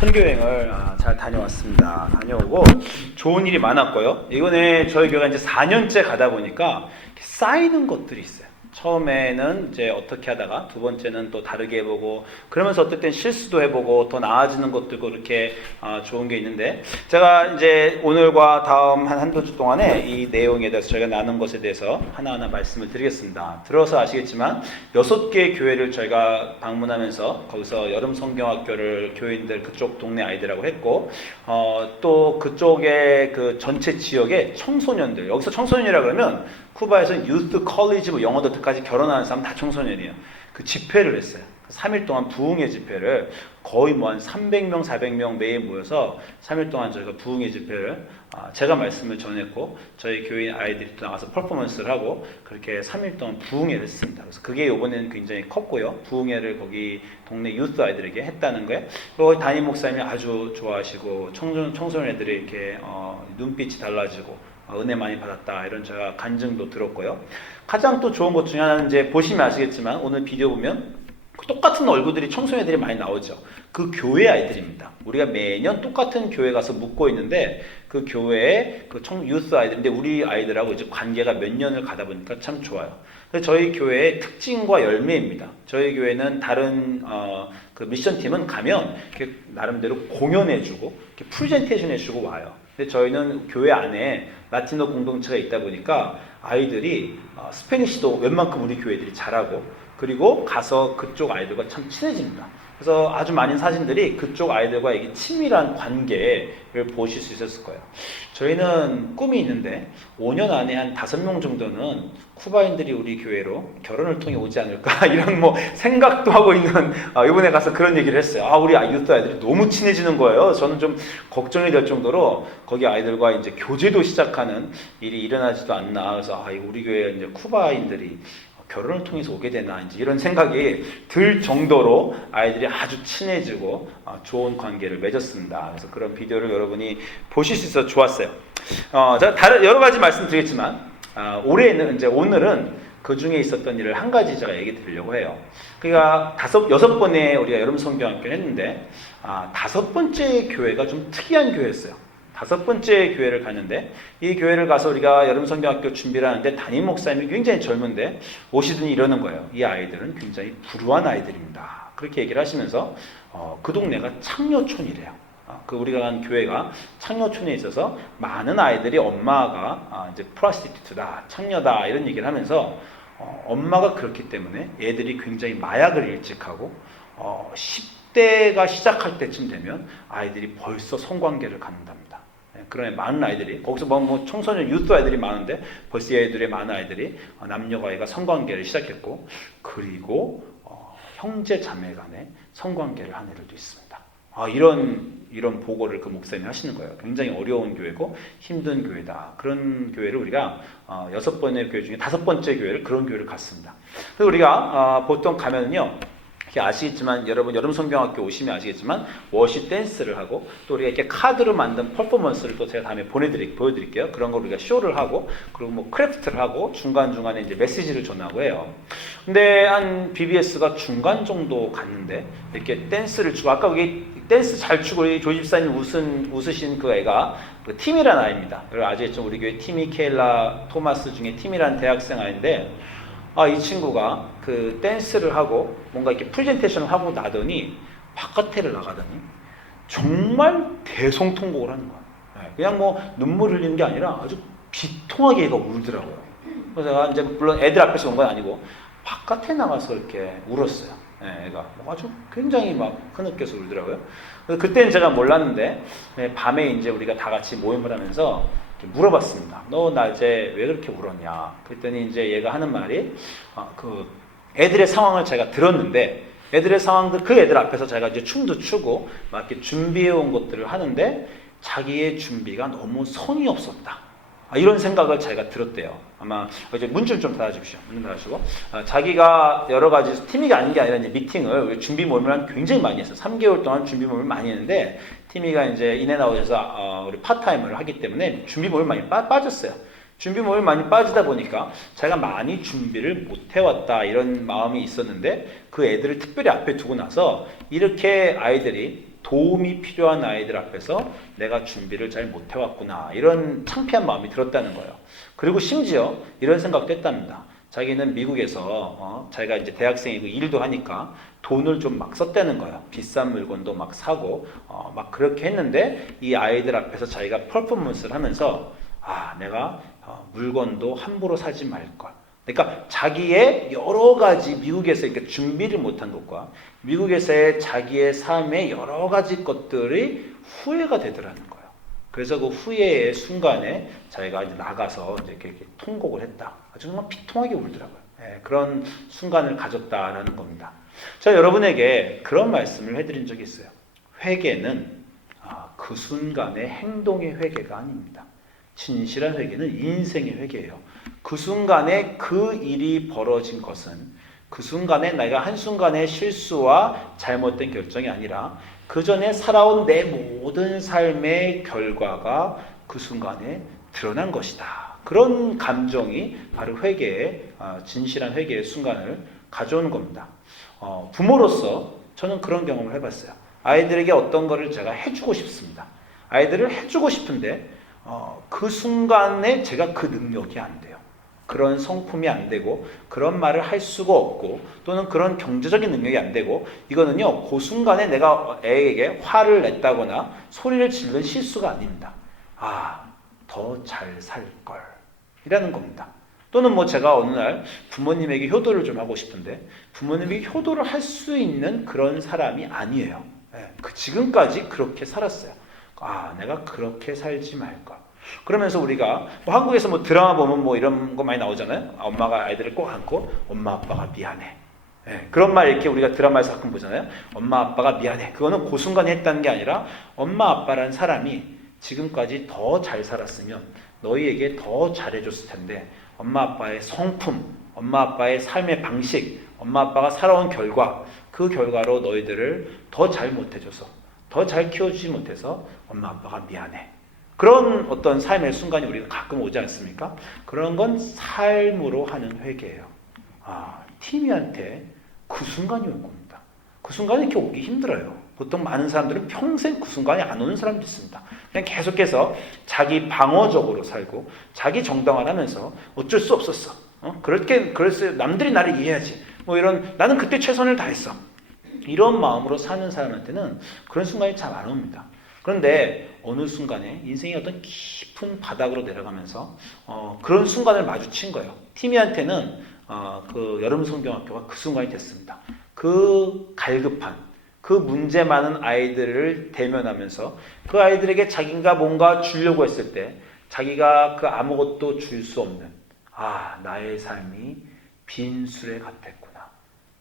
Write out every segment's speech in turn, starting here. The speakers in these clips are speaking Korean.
선교여행을 잘 다녀왔습니다. 다녀오고 좋은 일이 많았고요. 이번에 저희 교회가 이제 4년째 가다 보니까 쌓이는 것들이 있어요. 처음에는 이제 어떻게 하다가 두 번째는 또 다르게 해보고 그러면서 어떨 땐 실수도 해보고 더 나아지는 것들도 이렇게 좋은 게 있는데, 제가 이제 오늘과 다음 한두 주 동안에 이 내용에 대해서 저희가 나눈 것에 대해서 하나하나 말씀을 드리겠습니다. 들어서 아시겠지만 6개의 교회를 저희가 방문하면서 거기서 여름 성경학교를 교인들 그쪽 동네 아이들하고 했고, 또 그쪽에 그 전체 지역의 청소년들, 여기서 청소년이라 그러면 쿠바에서는 유스 컬리지 뭐 영어 듣까지 결혼하는 사람 다 청소년이에요. 그 집회를 했어요. 3일 동안 부흥회 집회를 거의 뭐 한 300명, 400명 매일 모여서 3일 동안 저희가 부흥회 집회를 제가 말씀을 전했고 저희 교인 아이들이 또 나와서 퍼포먼스를 하고 그렇게 3일 동안 부흥회를 했습니다. 그래서 그게 이번에는 굉장히 컸고요. 부흥회를 거기 동네 유스 아이들에게 했다는 거예요. 그리고 담임 목사님이 아주 좋아하시고 청소년들이 이렇게 눈빛이 달라지고 은혜 많이 받았다 이런 제가 간증도 들었고요. 가장 또 좋은 것 중에 하나는 이제 보시면 아시겠지만 오늘 비디오 보면 똑같은 얼굴들이 청소년들이 많이 나오죠. 그 교회 아이들입니다. 우리가 매년 똑같은 교회 가서 묵고 있는데 그 교회의 그 유스 아이들인데 우리 아이들하고 이제 관계가 몇 년을 가다 보니까 참 좋아요. 그래서 저희 교회의 특징과 열매입니다. 저희 교회는 다른 그 미션팀은 가면 이렇게 나름대로 공연해주고 이렇게 프레젠테이션 해주고 와요. 근데 저희는 교회 안에 라틴어 공동체가 있다 보니까 아이들이 스페니쉬도 웬만큼 우리 교회들이 잘하고 그리고 가서 그쪽 아이들과 참 친해집니다. 그래서 아주 많은 사진들이 그쪽 아이들과 이게 친밀한 관계를 보실 수 있었을 거예요. 저희는 꿈이 있는데 5년 안에 한 5명 정도는 쿠바인들이 우리 교회로 결혼을 통해 오지 않을까 이런 뭐 생각도 하고 있는, 이번에 가서 그런 얘기를 했어요. 우리 유스 아이들이 너무 친해지는 거예요. 저는 좀 걱정이 될 정도로 거기 아이들과 이제 교제도 시작하는 일이 일어나지도 않나. 그래서 우리 교회 이제 쿠바인들이 결혼을 통해서 오게 되나 이제 이런 생각이 들 정도로 아이들이 아주 친해지고 좋은 관계를 맺었습니다. 그래서 그런 비디오를 여러분이 보실 수 있어서 좋았어요. 제가 다른 여러 가지 말씀드리겠지만 올해는 이제 오늘은 그 중에 있었던 일을 한 가지 제가 얘기 드리려고 해요. 그러니까 6번에 우리가 여름 성경학교를 했는데 5번째 교회가 좀 특이한 교회였어요. 5번째 교회를 갔는데 이 교회를 가서 우리가 여름 성경학교 준비를 하는데 담임 목사님이 굉장히 젊은데 오시더니 이러는 거예요. 이 아이들은 굉장히 불우한 아이들입니다. 그렇게 얘기를 하시면서 그 동네가 창녀촌이래요. 우리가 간 교회가 창녀촌에 있어서 많은 아이들이 엄마가 이제 프로스티튜트다, 창녀다 이런 얘기를 하면서 엄마가 그렇기 때문에 애들이 굉장히 마약을 일찍 하고 10대가 시작할 때쯤 되면 아이들이 벌써 성관계를 갖는답니다. 그러면 많은 아이들이 거기서 뭐 청소년 유스 아이들이 많은데 벌써 이 아이들의 많은 아이들이 남녀 관계가 성관계를 시작했고 그리고 형제 자매 간에 성관계를 한 애들도 있습니다. 이런 보고를 그 목사님이 하시는 거예요. 굉장히 어려운 교회고 힘든 교회다. 그런 교회를 우리가 6번의 교회 중에 5번째 교회를 그런 교회를 갔습니다. 그래서 우리가 보통 가면은요. 아시겠지만 여러분 여름 성경학교 오시면 아시겠지만 워시 댄스를 하고 또 우리가 이렇게 카드로 만든 퍼포먼스를 또 제가 다음에 보여드릴게요. 그런 걸 우리가 쇼를 하고 그리고 뭐 크래프트를 하고 중간중간에 이제 메시지를 전하고 해요. 근데 한 BBS가 중간 정도 갔는데 이렇게 댄스를 추고 아까 여기 댄스 잘 추고 우리 조 집사님 웃으신 그 애가 그 팀이라는 아이입니다. 여러분 아시겠죠? 우리 교회 티미 케일라 토마스 중에 팀이라는 대학생 아이인데 이 친구가 그 댄스를 하고 뭔가 이렇게 프레젠테이션을 하고 나더니 바깥에를 나가더니 정말 대성통곡을 하는 거야. 그냥 뭐 눈물 흘리는 게 아니라 아주 비통하게 얘가 울더라고요. 그래서 제가 이제 물론 애들 앞에서 온 건 아니고 바깥에 나가서 이렇게 울었어요. 애가 아주 굉장히 막 흐느껴서 울더라고요. 그래서 그때는 제가 몰랐는데 밤에 이제 우리가 다 같이 모임을 하면서 물어봤습니다. 너 낮에 왜 그렇게 울었냐? 그랬더니 이제 얘가 하는 말이 그 애들의 상황을 제가 들었는데 애들의 상황들 그 애들 앞에서 제가 이제 춤도 추고 막 이렇게 준비해 온 것들을 하는데 자기의 준비가 너무 성의 없었다. 이런 생각을 제가 들었대요. 아마 이제 문줄 좀 닫아주십시오. 문 닫으시고 자기가 여러 가지 팀이 아닌 게 아니라 이제 미팅을 준비 모임을 굉장히 많이 했어요. 3개월 동안 준비 모임을 많이 했는데 티미가 이제 인앤아웃에서 우리 파타임을 하기 때문에 준비 모임을 많이 빠졌어요. 준비 모임을 많이 빠지다 보니까 제가 많이 준비를 못 해왔다 이런 마음이 있었는데 그 애들을 특별히 앞에 두고 나서 이렇게 아이들이 도움이 필요한 아이들 앞에서 내가 준비를 잘 못해왔구나, 이런 창피한 마음이 들었다는 거예요. 그리고 심지어 이런 생각도 했답니다. 자기는 미국에서 자기가 이제 대학생이고 일도 하니까 돈을 좀 막 썼다는 거예요. 비싼 물건도 막 사고 막 그렇게 했는데 이 아이들 앞에서 자기가 퍼포먼스를 하면서 내가 물건도 함부로 사지 말걸. 그러니까 자기의 여러 가지 미국에서 이렇게 준비를 못한 것과 미국에서의 자기의 삶의 여러 가지 것들이 후회가 되더라는 거예요. 그래서 그 후회의 순간에 자기가 이제 나가서 이제 이렇게 통곡을 했다. 아주 정말 피통하게 울더라고요. 그런 순간을 가졌다라는 겁니다. 저 여러분에게 그런 말씀을 해드린 적이 있어요. 회개는 그 순간의 행동의 회개가 아닙니다. 진실한 회개는 인생의 회개예요. 그 순간에 그 일이 벌어진 것은 그 순간에 내가 한순간의 실수와 잘못된 결정이 아니라 그 전에 살아온 내 모든 삶의 결과가 그 순간에 드러난 것이다. 그런 감정이 바로 회개의 진실한 회개의 순간을 가져오는 겁니다. 부모로서 저는 그런 경험을 해봤어요. 아이들에게 어떤 거를 제가 해주고 싶습니다. 아이들을 해주고 싶은데 그 순간에 제가 그 능력이 안 돼요. 그런 성품이 안 되고 그런 말을 할 수가 없고 또는 그런 경제적인 능력이 안 되고 이거는요, 그 순간에 내가 애에게 화를 냈다거나 소리를 지른 실수가 아닙니다. 더 잘 살 걸 이라는 겁니다. 또는 제가 어느 날 부모님에게 효도를 좀 하고 싶은데 부모님에게 효도를 할 수 있는 그런 사람이 아니에요. 지금까지 그렇게 살았어요. 내가 그렇게 살지 말걸. 그러면서 우리가 한국에서 드라마 보면 이런 거 많이 나오잖아요. 엄마가 아이들을 꼭 안고 엄마 아빠가 미안해. 그런 말 이렇게 우리가 드라마에서 가끔 보잖아요. 엄마 아빠가 미안해. 그거는 그 순간에 했다는 게 아니라 엄마 아빠라는 사람이 지금까지 더 잘 살았으면 너희에게 더 잘해줬을 텐데 엄마 아빠의 성품, 엄마 아빠의 삶의 방식, 엄마 아빠가 살아온 결과, 그 결과로 너희들을 더 잘 못해줘서, 더 잘 키워주지 못해서 엄마 아빠가 미안해. 그런 어떤 삶의 순간이 우리가 가끔 오지 않습니까? 그런 건 삶으로 하는 회개예요. 티미한테 그 순간이 올 겁니다. 그 순간이 이렇게 오기 힘들어요. 보통 많은 사람들은 평생 그 순간이 안 오는 사람도 있습니다. 그냥 계속해서 자기 방어적으로 살고 자기 정당화하면서 어쩔 수 없었어. 그래서 남들이 나를 이해하지. 이런 나는 그때 최선을 다했어. 이런 마음으로 사는 사람한테는 그런 순간이 잘 안 옵니다. 그런데 어느 순간에 인생의 어떤 깊은 바닥으로 내려가면서 그런 순간을 마주친 거예요. 티미한테는 그 여름 성경학교가 그 순간이 됐습니다. 그 갈급한, 그 문제 많은 아이들을 대면하면서 그 아이들에게 자기가 뭔가 주려고 했을 때 자기가 그 아무것도 줄 수 없는 나의 삶이 빈 수레 같았구나.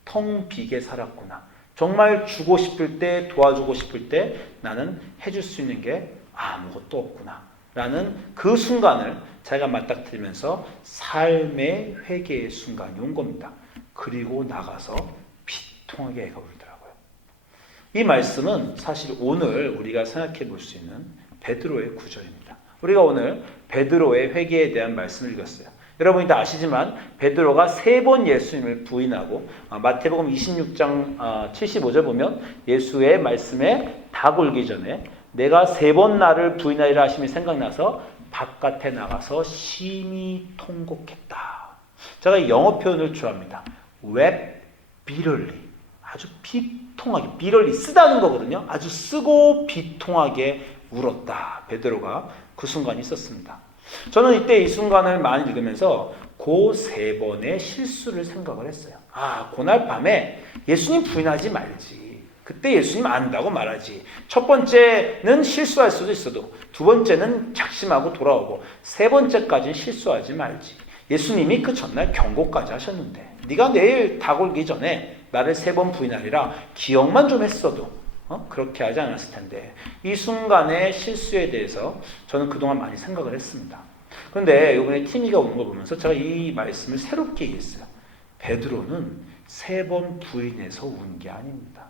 텅 비게 살았구나. 정말 주고 싶을 때, 도와주고 싶을 때 나는 해줄 수 있는 게 아무것도 없구나 라는 그 순간을 자기가 맞닥뜨리면서 삶의 회개의 순간이 온 겁니다. 그리고 나가서 비통하게 애가 울더라고요. 이 말씀은 사실 오늘 우리가 생각해 볼 수 있는 베드로의 구절입니다. 우리가 오늘 베드로의 회개에 대한 말씀을 읽었어요. 여러분이 다 아시지만 베드로가 3번 예수님을 부인하고 마태복음 26장 75절 보면 예수의 말씀에 다 걸기 전에 내가 3번 나를 부인하리라 하심이 생각나서 바깥에 나가서 심히 통곡했다. 제가 영어 표현을 좋아합니다. wept bitterly. 아주 비통하게, bitterly 쓰다는 거거든요. 아주 쓰고 비통하게 울었다. 베드로가 그 순간이 있었습니다. 저는 이때 이 순간을 많이 읽으면서 그 3번의 실수를 생각을 했어요. 그날 밤에 예수님 부인하지 말지. 그때 예수님 안다고 말하지. 첫 번째는 실수할 수도 있어도 두 번째는 작심하고 돌아오고 세 번째까지는 실수하지 말지. 예수님이 그 전날 경고까지 하셨는데 네가 내일 다 골기 전에 나를 3번 부인하리라 기억만 좀 했어도 그렇게 하지 않았을 텐데 이 순간의 실수에 대해서 저는 그동안 많이 생각을 했습니다. 그런데 이번에 티미가 오는 걸 보면서 제가 이 말씀을 새롭게 이해했어요. 베드로는 3번 부인해서 운 게 아닙니다.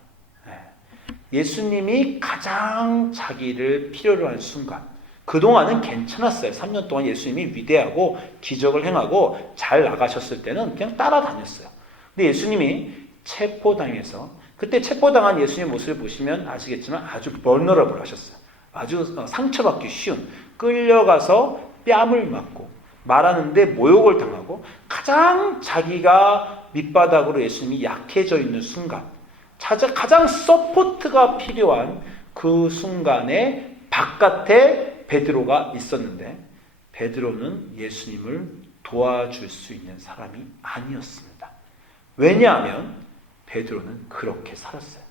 예수님이 가장 자기를 필요로 한 순간 그동안은 괜찮았어요. 3년 동안 예수님이 위대하고 기적을 행하고 잘 나가셨을 때는 그냥 따라다녔어요. 근데 예수님이 체포당해서 그때 체포당한 예수님의 모습을 보시면 아시겠지만 아주 vulnerable 하셨어요. 아주 상처받기 쉬운, 끌려가서 뺨을 맞고 말하는데 모욕을 당하고 가장 자기가 밑바닥으로 예수님이 약해져 있는 순간, 가장 서포트가 필요한 그 순간에 바깥에 베드로가 있었는데 베드로는 예수님을 도와줄 수 있는 사람이 아니었습니다. 왜냐하면 베드로는 그렇게 살았어요.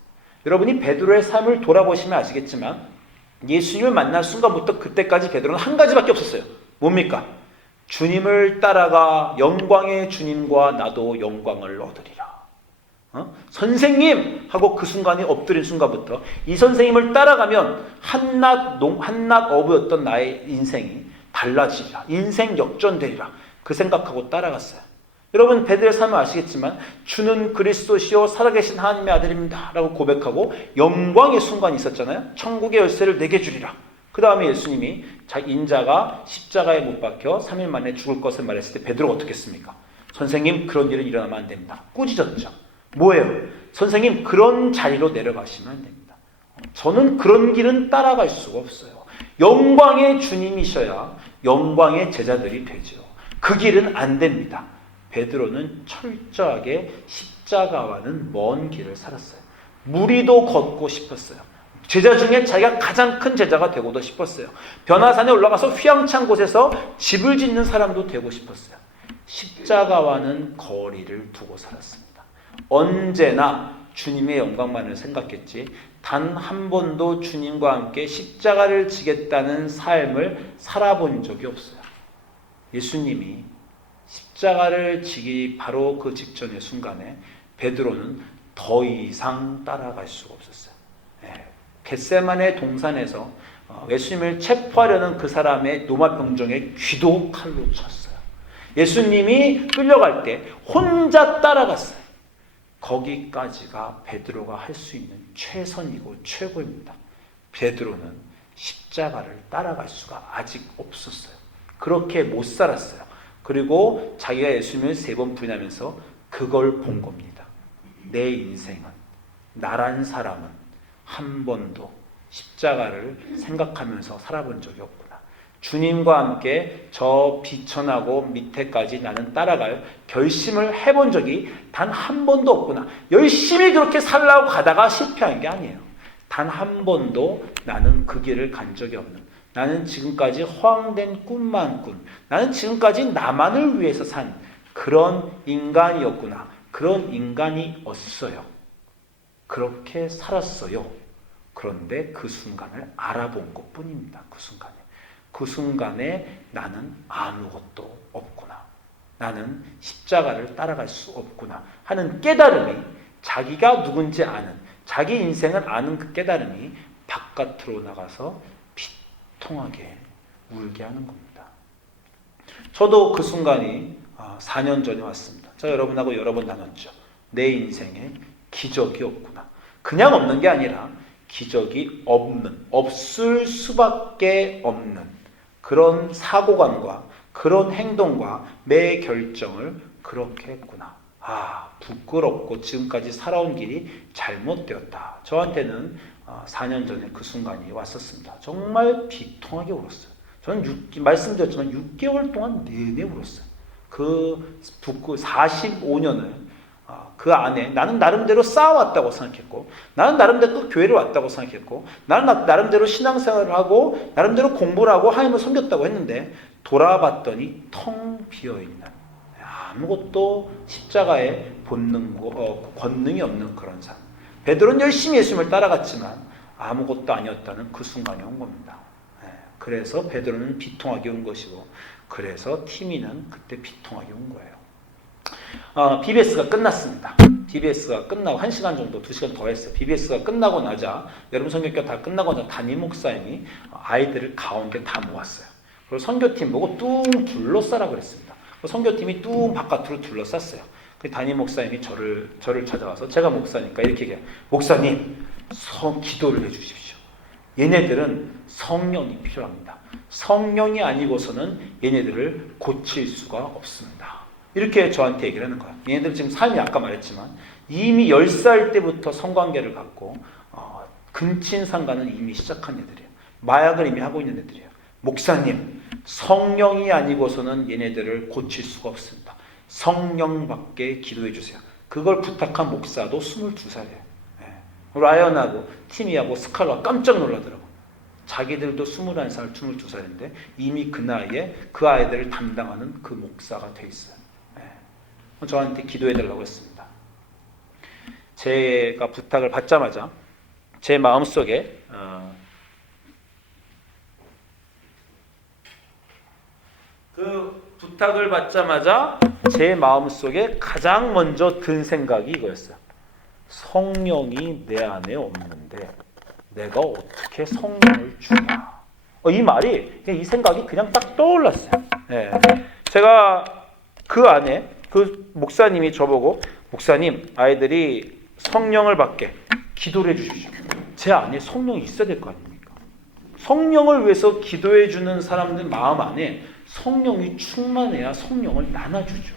여러분이 베드로의 삶을 돌아보시면 아시겠지만 예수님을 만난 순간부터 그때까지 베드로는 한 가지밖에 없었어요. 뭡니까? 주님을 따라가 영광의 주님과 나도 영광을 얻으리라. 선생님! 하고 그 순간이 엎드린 순간부터 이 선생님을 따라가면 한낱 어부였던 나의 인생이 달라지리라. 인생 역전되리라. 그 생각하고 따라갔어요. 여러분 베드로의 삶을 아시겠지만 주는 그리스도시요 살아계신 하나님의 아들입니다 라고 고백하고 영광의 순간이 있었잖아요. 천국의 열쇠를 내게 주리라. 그 다음에 예수님이 인자가 십자가에 못 박혀 3일 만에 죽을 것을 말했을 때 베드로가 어떻게 했습니까? 선생님 그런 일은 일어나면 안 됩니다. 꾸짖었죠. 뭐예요? 선생님 그런 자리로 내려가시면 안 됩니다. 저는 그런 길은 따라갈 수가 없어요. 영광의 주님이셔야 영광의 제자들이 되죠. 그 길은 안 됩니다. 베드로는 철저하게 십자가와는 먼 길을 살았어요. 무리도 걷고 싶었어요. 제자 중에 자기가 가장 큰 제자가 되고도 싶었어요. 변화산에 올라가서 휘황찬 곳에서 집을 짓는 사람도 되고 싶었어요. 십자가와는 거리를 두고 살았습니다. 언제나 주님의 영광만을 생각했지 단 한 번도 주님과 함께 십자가를 지겠다는 삶을 살아본 적이 없어요. 예수님이 십자가를 지기 바로 그 직전의 순간에 베드로는 더 이상 따라갈 수가 없었어요. 겟세마네 동산에서 예수님을 체포하려는 그 사람의 노마병정의 귀도 칼로 쳤어요. 예수님이 끌려갈 때 혼자 따라갔어요. 거기까지가 베드로가 할 수 있는 최선이고 최고입니다. 베드로는 십자가를 따라갈 수가 아직 없었어요. 그렇게 못 살았어요. 그리고 자기가 예수님을 3번 부인하면서 그걸 본 겁니다. 내 인생은, 나란 사람은 한 번도 십자가를 생각하면서 살아본 적이 없구나. 주님과 함께 저 비천하고 밑에까지 나는 따라갈 결심을 해본 적이 단 한 번도 없구나. 열심히 그렇게 살라고 가다가 실패한 게 아니에요. 단 한 번도 나는 그 길을 간 적이 없는, 나는 지금까지 허황된 꿈만 꾼, 나는 지금까지 나만을 위해서 산 그런 인간이었구나. 그런 인간이었어요. 그렇게 살았어요. 그런데 그 순간을 알아본 것뿐입니다. 그 순간에 나는 아무것도 없구나. 나는 십자가를 따라갈 수 없구나 하는 깨달음이, 자기가 누군지 아는, 자기 인생을 아는 그 깨달음이 바깥으로 나가서 비통하게 울게 하는 겁니다. 저도 그 순간이 4년 전에 왔습니다. 저 여러분하고 여러 번 나눴죠. 내 인생에 기적이 없구나. 그냥 없는 게 아니라 기적이 없을 수밖에 없는 그런 사고관과 그런 행동과 내 결정을 그렇게 했구나. 부끄럽고 지금까지 살아온 길이 잘못되었다. 저한테는 4년 전에 그 순간이 왔었습니다. 정말 비통하게 울었어요. 저는 말씀드렸지만 6개월 동안 내내 울었어요. 그 45년을 그 안에 나는 나름대로 쌓아왔다고 생각했고, 나는 나름대로 또 교회를 왔다고 생각했고, 나는 나름대로 신앙생활을 하고 나름대로 공부를 하고 하나님을 섬겼다고 했는데 돌아봤더니 텅 비어있는, 아무것도 십자가에 권능이 없는 그런 삶. 베드로는 열심히 예수님을 따라갔지만 아무것도 아니었다는 그 순간이 온 겁니다. 그래서 베드로는 비통하게 온 것이고, 그래서 티미는 그때 비통하게 온 거예요. BBS가 끝났습니다. BBS가 끝나고 1시간 정도, 2시간 더 했어요. BBS가 끝나고 나자, 여러분 선교교 다 끝나고 나자 담임 목사님이 아이들을 가운데 다 모았어요. 그리고 선교팀 보고 뚱 둘러싸라 그랬습니다. 선교팀이 뚱 바깥으로 둘러쌌어요. 그 담임 목사님이 저를 찾아와서, 제가 목사니까 이렇게 얘기해요. 목사님, 기도를 해주십시오. 얘네들은 성령이 필요합니다. 성령이 아니고서는 얘네들을 고칠 수가 없습니다. 이렇게 저한테 얘기를 하는 거야. 얘네들 지금 삶이 아까 말했지만 이미 10살 때부터 성관계를 갖고 근친상간을 이미 시작한 애들이에요. 마약을 이미 하고 있는 애들이에요. 목사님, 성령이 아니고서는 얘네들을 고칠 수가 없습니다. 성령밖에 기도해 주세요. 그걸 부탁한 목사도 22살이에요. 라이언하고 티미하고 스칼라 깜짝 놀라더라고. 자기들도 21살, 22살인데 이미 그 나이에 그 아이들을 담당하는 그 목사가 돼 있어요. 저한테 기도해 달라고 했습니다. 제가 부탁을 받자마자 제 마음속에 그 부탁을 받자마자 제 마음속에 가장 먼저 든 생각이 이거였어요. 성령이 내 안에 없는데 내가 어떻게 성령을 주냐. 이 말이, 이 생각이 그냥 딱 떠올랐어요. 제가 그 안에 그 목사님이 저보고 목사님, 아이들이 성령을 받게 기도를 해주십시오. 제 안에 성령이 있어야 될 거 아닙니까? 성령을 위해서 기도해 주는 사람들 마음 안에 성령이 충만해야 성령을 나눠주죠.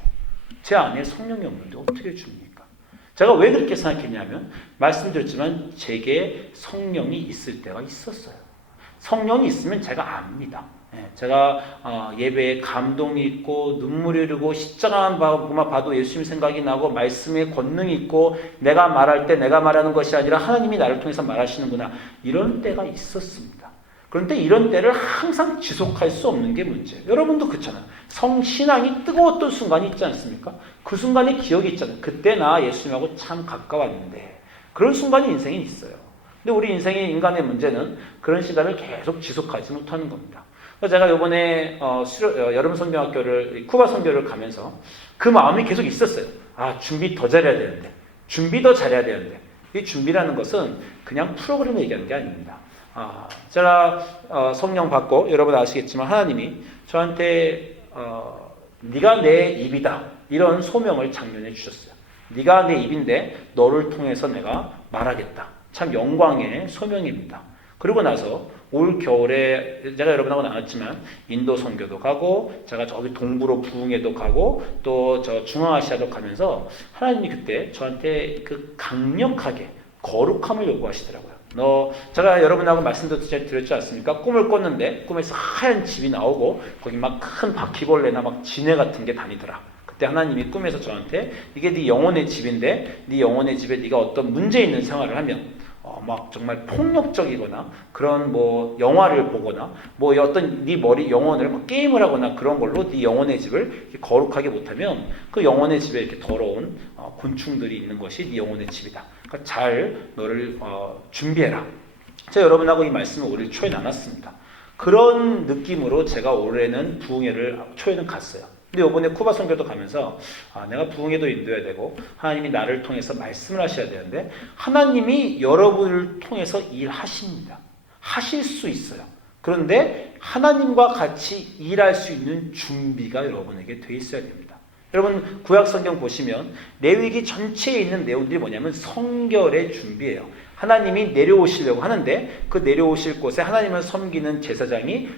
제 안에 성령이 없는데 어떻게 줍니까? 제가 왜 그렇게 생각했냐면 말씀드렸지만 제게 성령이 있을 때가 있었어요. 성령이 있으면 제가 압니다. 제가 예배에 감동이 있고 눈물이 흐르고 십자가만 봐도 예수님 생각이 나고 말씀에 권능이 있고 내가 말할 때 내가 말하는 것이 아니라 하나님이 나를 통해서 말하시는구나, 이런 때가 있었습니다. 그런데 이런 때를 항상 지속할 수 없는 게 문제예요. 여러분도 그렇잖아요. 신앙이 뜨거웠던 순간이 있지 않습니까? 그 순간에 기억이 있잖아요. 그때 나 예수님하고 참 가까웠는데, 그런 순간이 인생에 있어요. 근데 우리 인생의 인간의 문제는 그런 시간을 계속 지속하지 못하는 겁니다. 그래서 제가 이번에 여름 선교학교를, 쿠바 선교를 가면서 그 마음이 계속 있었어요. 준비 더 잘해야 되는데, 준비 더 잘해야 되는데. 이 준비라는 것은 그냥 프로그램을 얘기하는 게 아닙니다. 제가 성령 받고 여러분 아시겠지만 하나님이 저한테 네가 내 입이다, 이런 소명을 작년에 주셨어요. 네가 내 입인데 너를 통해서 내가 말하겠다. 참 영광의 소명입니다. 그리고 나서 올 겨울에 제가 여러분하고 나눴지만 인도 선교도 가고 제가 저기 동부로 부흥회도 가고 또 저 중앙아시아도 가면서 하나님이 그때 저한테 그 강력하게 거룩함을 요구하시더라고요. 제가 여러분하고 말씀드렸지 않습니까? 꿈을 꿨는데 꿈에서 하얀 집이 나오고 거기 막 큰 바퀴벌레나 막 지네 같은 게 다니더라. 그때 하나님이 꿈에서 저한테 이게 네 영혼의 집인데 네 영혼의 집에 네가 어떤 문제 있는 생활을 하면 막 정말 폭력적이거나 그런 뭐 영화를 보거나 뭐 어떤 네 머리 영혼을 막 게임을 하거나 그런 걸로 네 영혼의 집을 거룩하게 못하면 그 영혼의 집에 이렇게 더러운 곤충들이 있는 것이 네 영혼의 집이다. 그러니까 잘 너를 준비해라. 제가 여러분하고 이 말씀을 올해 초에 나눴습니다. 그런 느낌으로 제가 올해는 부흥회를 초에는 갔어요. 근데 이번에 쿠바 선교도 가면서 내가 부흥회도 인도해야 되고 하나님이 나를 통해서 말씀을 하셔야 되는데 하나님이 여러분을 통해서 일하십니다. 하실 수 있어요. 그런데 하나님과 같이 일할 수 있는 준비가 여러분에게 돼 있어야 됩니다. 여러분 구약 성경 보시면 레위기 전체에 있는 내용들이 뭐냐면 성결의 준비예요. 하나님이 내려오시려고 하는데 그 내려오실 곳에 하나님을 섬기는 제사장이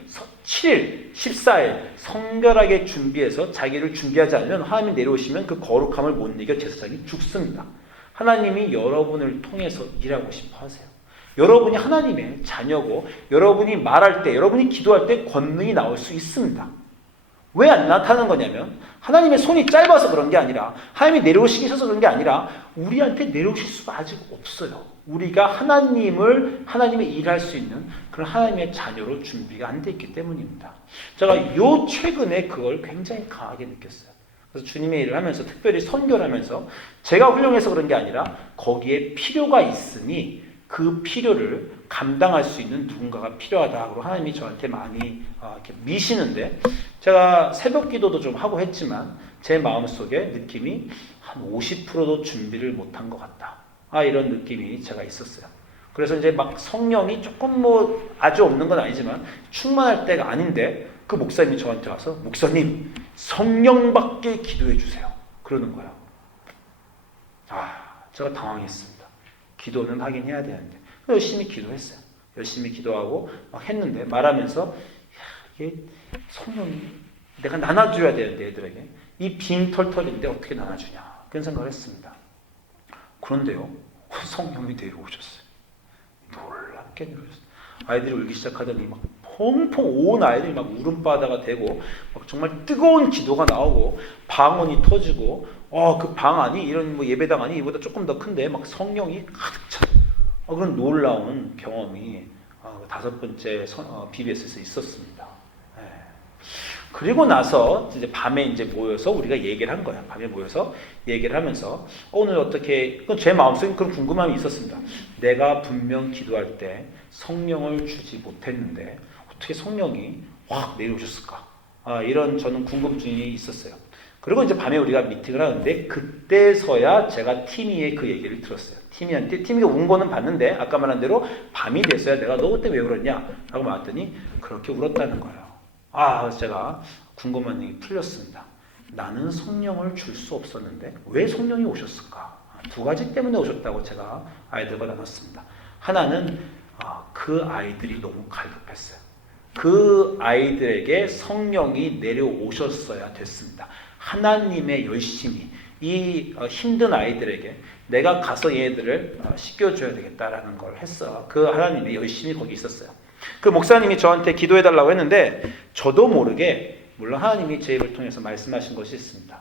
7일, 14일 성결하게 준비해서 자기를 준비하지 않으면 하나님이 내려오시면 그 거룩함을 못 이겨 제사장이 죽습니다. 하나님이 여러분을 통해서 일하고 싶어 하세요. 여러분이 하나님의 자녀고 여러분이 말할 때, 여러분이 기도할 때 권능이 나올 수 있습니다. 왜 안 나타나는 거냐면 하나님의 손이 짧아서 그런 게 아니라 하나님이 내려오시기 싫어서 그런 게 아니라 우리한테 내려오실 수가 아직 없어요. 우리가 하나님의 일할 수 있는 그런 하나님의 자녀로 준비가 안 돼 있기 때문입니다. 제가 최근에 그걸 굉장히 강하게 느꼈어요. 그래서 주님의 일을 하면서 특별히 선교를 하면서 제가 훌륭해서 그런 게 아니라 거기에 필요가 있으니 그 필요를 감당할 수 있는 누군가가 필요하다고 하나님이 저한테 많이 이렇게 미시는데 제가 새벽 기도도 좀 하고 했지만 제 마음속에 느낌이 한 50%도 준비를 못한 것 같다. 이런 느낌이 제가 있었어요. 그래서 이제 막 성령이 조금 뭐 아주 없는 건 아니지만 충만할 때가 아닌데 그 목사님이 저한테 와서 목사님 성령 받게 기도해 주세요. 그러는 거예요. 제가 당황했습니다. 기도는 하긴 해야 되는데 열심히 기도했어요. 열심히 기도하고 막 했는데 말하면서 이게 성령이 내가 나눠줘야 되는데 애들에게 이 빈 털털인데 어떻게 나눠주냐 그런 생각을 했습니다. 그런데요, 성령이 내려오셨어요. 놀랍게 내려오셨어요. 아이들이 울기 시작하더니 막 펑펑 온 아이들이 막 울음바다가 되고 막 정말 뜨거운 기도가 나오고 방언이 터지고 그 방 안이 이런 뭐 예배당 안이 이보다 조금 더 큰데 막 성령이 가득 차. 그런 놀라운 경험이 5번째 BBS에서 있었습니다. 예. 그리고 나서 이제 밤에 이제 모여서 우리가 얘기를 한 거야. 밤에 모여서 얘기를 하면서 오늘 어떻게, 그건 제 마음속에 그런 궁금함이 있었습니다. 내가 분명 기도할 때 성령을 주지 못했는데 어떻게 성령이 확 내려오셨을까? 이런 저는 궁금증이 있었어요. 그리고 이제 밤에 우리가 미팅을 하는데 그때서야 제가 티미의 그 얘기를 들었어요. 티미가 운 거는 봤는데 아까 말한 대로 밤이 됐어야 내가 너 그때 왜 울었냐? 라고 말했더니 그렇게 울었다는 거예요. 그래서 제가 궁금한 얘기 풀렸습니다. 나는 성령을 줄 수 없었는데 왜 성령이 오셨을까? 2가지 때문에 오셨다고 제가 아이들과 나눴습니다. 하나는 그 아이들이 너무 갈급했어요. 그 아이들에게 성령이 내려오셨어야 됐습니다. 하나님의 열심이 이 힘든 아이들에게 내가 가서 얘들을 씻겨줘야 되겠다라는 걸 했어. 그 하나님의 열심이 거기 있었어요. 그 목사님이 저한테 기도해달라고 했는데 저도 모르게 물론 하나님이 제 입을 통해서 말씀하신 것이 있습니다.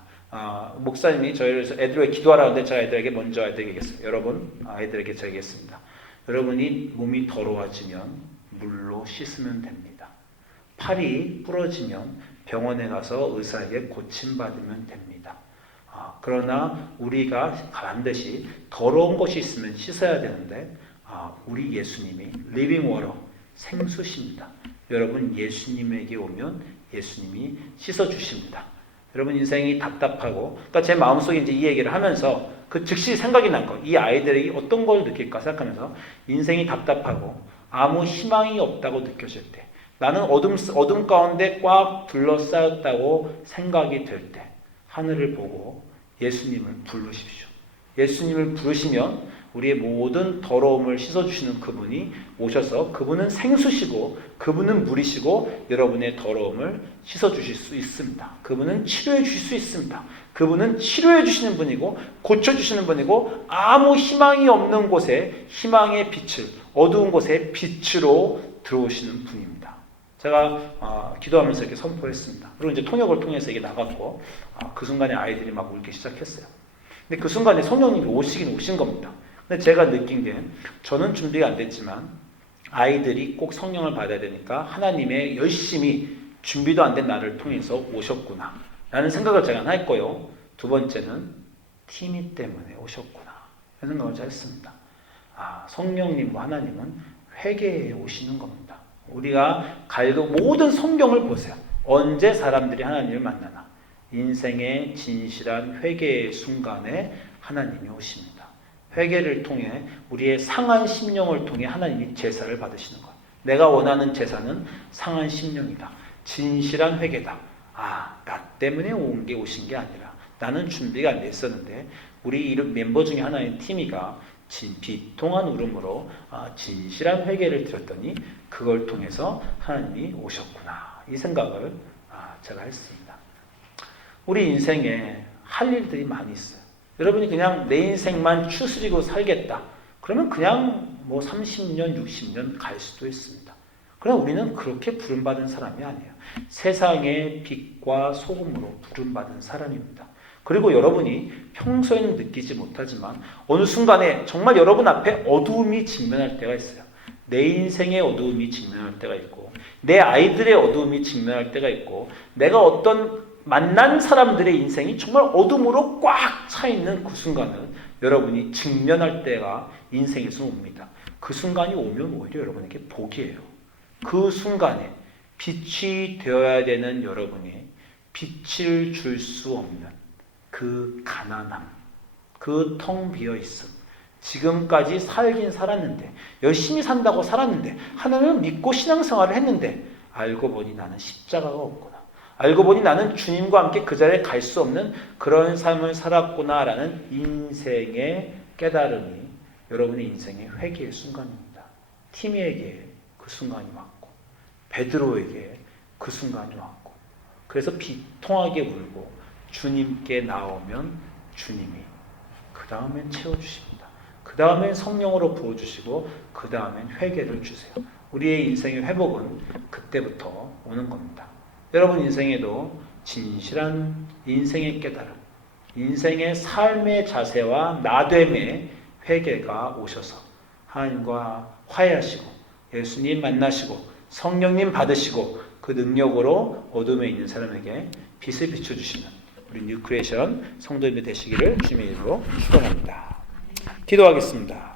목사님이 저희를 애들에게 기도하라는데 제가 애들에게 먼저 얘기했어요. 여러분, 아이들에게 제가 얘기했습니다. 여러분이 몸이 더러워지면 물로 씻으면 됩니다. 팔이 부러지면 병원에 가서 의사에게 고침받으면 됩니다. 그러나 우리가 반드시 더러운 것이 있으면 씻어야 되는데 우리 예수님이 리빙 워터, 생수십니다. 여러분 예수님에게 오면 예수님이 씻어주십니다. 여러분 인생이 답답하고, 그러니까 제 마음속에 이제 이 얘기를 하면서 그 즉시 생각이 난 거, 이 아이들이 어떤 걸 느낄까 생각하면서 인생이 답답하고 아무 희망이 없다고 느껴질 때, 나는 어둠 가운데 꽉 둘러싸였다고 생각이 될 때 하늘을 보고 예수님을 부르십시오. 예수님을 부르시면 우리의 모든 더러움을 씻어주시는 그분이 오셔서 그분은 생수시고 그분은 물이시고 여러분의 더러움을 씻어주실 수 있습니다. 그분은 치료해 주실 수 있습니다. 그분은 치료해 주시는 분이고 고쳐주시는 분이고 아무 희망이 없는 곳에 희망의 빛을, 어두운 곳에 빛으로 들어오시는 분입니다. 제가 기도하면서 이렇게 선포했습니다. 그리고 이제 통역을 통해서 이게 나갔고 그 순간에 아이들이 막 울기 시작했어요. 근데 그 순간에 성령님이 오신 겁니다. 근데 제가 느낀 게 저는 준비가 안 됐지만 아이들이 꼭 성령을 받아야 되니까 하나님의 열심히 준비도 안 된 나를 통해서 오셨구나 라는 생각을 제가 하나 했고요. 2번째는 티미 때문에 오셨구나 라는 생각을 제가 했습니다. 성령님과 하나님은 회개에 오시는 겁니다. 우리가 모든 성경을 보세요. 언제 사람들이 하나님을 만나나? 인생의 진실한 회개의 순간에 하나님이 오십니다. 회개를 통해 우리의 상한 심령을 통해 하나님이 제사를 받으시는 것. 내가 원하는 제사는 상한 심령이다. 진실한 회개다. 나 때문에 오신 게 아니라 나는 준비가 안 됐었는데 우리 멤버 중에 하나인 티미가 비통한 울음으로 진실한 회개를 드렸더니 그걸 통해서 하나님이 오셨구나. 이 생각을 제가 했습니다. 우리 인생에 할 일들이 많이 있어요. 여러분이 그냥 내 인생만 추스리고 살겠다. 그러면 그냥 30년, 60년 갈 수도 있습니다. 그러나 우리는 그렇게 부름받은 사람이 아니에요. 세상의 빛과 소금으로 부름받은 사람입니다. 그리고 여러분이 평소에는 느끼지 못하지만 어느 순간에 정말 여러분 앞에 어두움이 직면할 때가 있어요. 내 인생의 어두움이 직면할 때가 있고 내 아이들의 어두움이 직면할 때가 있고 내가 어떤 만난 사람들의 인생이 정말 어둠으로 꽉 차 있는 그 순간은 여러분이 직면할 때가 인생에서 옵니다. 그 순간이 오면 오히려 여러분에게 복이에요. 그 순간에 빛이 되어야 되는 여러분이 빛을 줄 수 없는 그 가난함, 그 텅 비어있음, 지금까지 살긴 살았는데 열심히 산다고 살았는데 하나님을 믿고 신앙생활을 했는데 알고 보니 나는 십자가가 없구나. 알고 보니 나는 주님과 함께 그 자리에 갈 수 없는 그런 삶을 살았구나라는 인생의 깨달음이 여러분의 인생의 회개의 순간입니다. 티미에게 그 순간이 왔고 베드로에게 그 순간이 왔고 그래서 비통하게 울고 주님께 나오면 주님이 그 다음엔 채워주십니다. 그 다음엔 성령으로 부어주시고 그 다음엔 회개를 주세요. 우리의 인생의 회복은 그때부터 오는 겁니다. 여러분 인생에도 진실한 인생의 깨달음, 인생의 삶의 자세와 나됨의 회개가 오셔서 하나님과 화해하시고 예수님 만나시고 성령님 받으시고 그 능력으로 어둠에 있는 사람에게 빛을 비춰주시는 우리 뉴크리에이션 성도님들 되시기를 주님의 이름으로 축원합니다. 기도하겠습니다.